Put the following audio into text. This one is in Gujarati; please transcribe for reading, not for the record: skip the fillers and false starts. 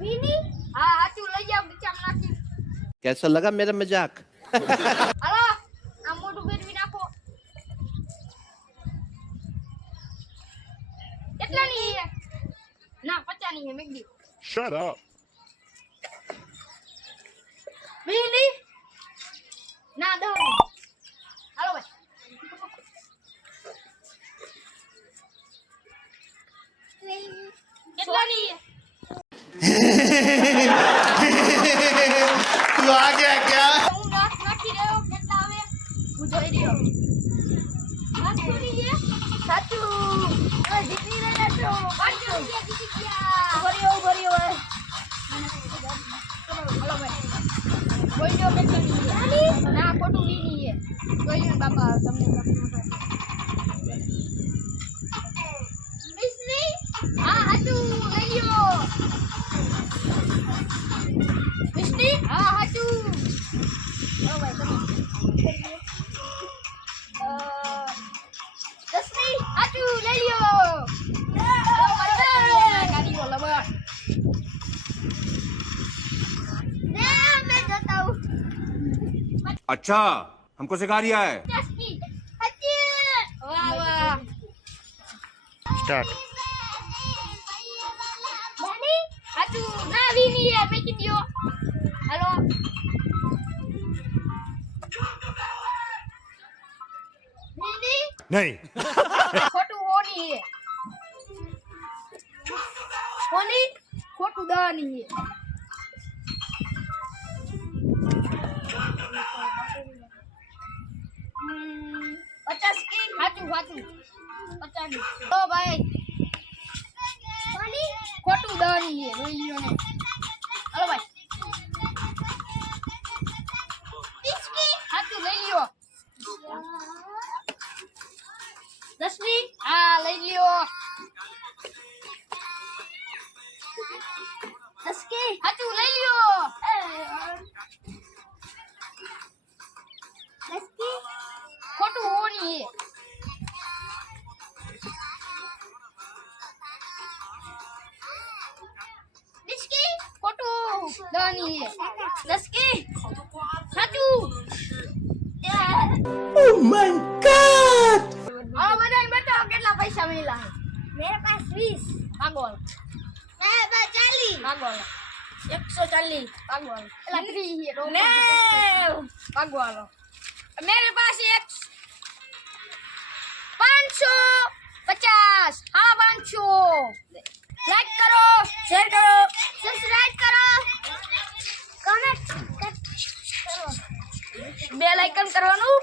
વીની હા હાચું લઈ જાવ બીચામ નાખી कैसा लगा मेरा मजाक હાલો આ મોઢું ફેરવી નાખો કેટલાની છે ના 50 ની છે મેગડી Shut up. વીની ના 10 ની હાલો ભાઈ કેટલાની तू आ गया क्या હું નાખ નાખી રહ્યો કેટલા આવે હું જોઈ રહ્યો નાખી સાચું હવે જીતી રહ્યા છો 500 જીતી ગયા ભર્યો હાલો ભાઈ કોઈ જો કેટલી ના ખોટું વીની છે કોઈ ને બાપા તમને મિસની હા હાચું લઈ લ્યો મિસ્ટી હા હાચું ઓ ભાઈ તમે દસમી હાચું લઈ લ્યો ગાડી બોલો બસ ના મેં જતા હું अच्छा हमको सिखा रिया है દસમી હાચું વાહ વાહ Start. Dani, aduh, nah ini ya, bikin yuk. Halo. Ini, नहीं. foto Honi. Honi, foto Dani. Pecah skin, hatu. Pecah nih. Oh baik. ખોટું દવાની છે જોઈ લ્યો ને હાલો ભાઈ બિસ્કી હાચું લઈ લ્યો દસમી હા લઈ લ્યો દસકી હાચું લઈ લ્યો દસકી ખોટું હોની છે Dani, Naski, satu. oh my god Oh, betul. કેટલા પૈસા મળ્યા? मेरे पास 20. પાગલ. मेरे पास 40. પાગલ. 140. પાગલ. એલા 3 હે. ને. પાગલ. मेरे पास 550. हाँ 500. लाइक करो, शेयर करो, सब्सक्राइब करो, कमेंट करो, बेल आइकन करવાનું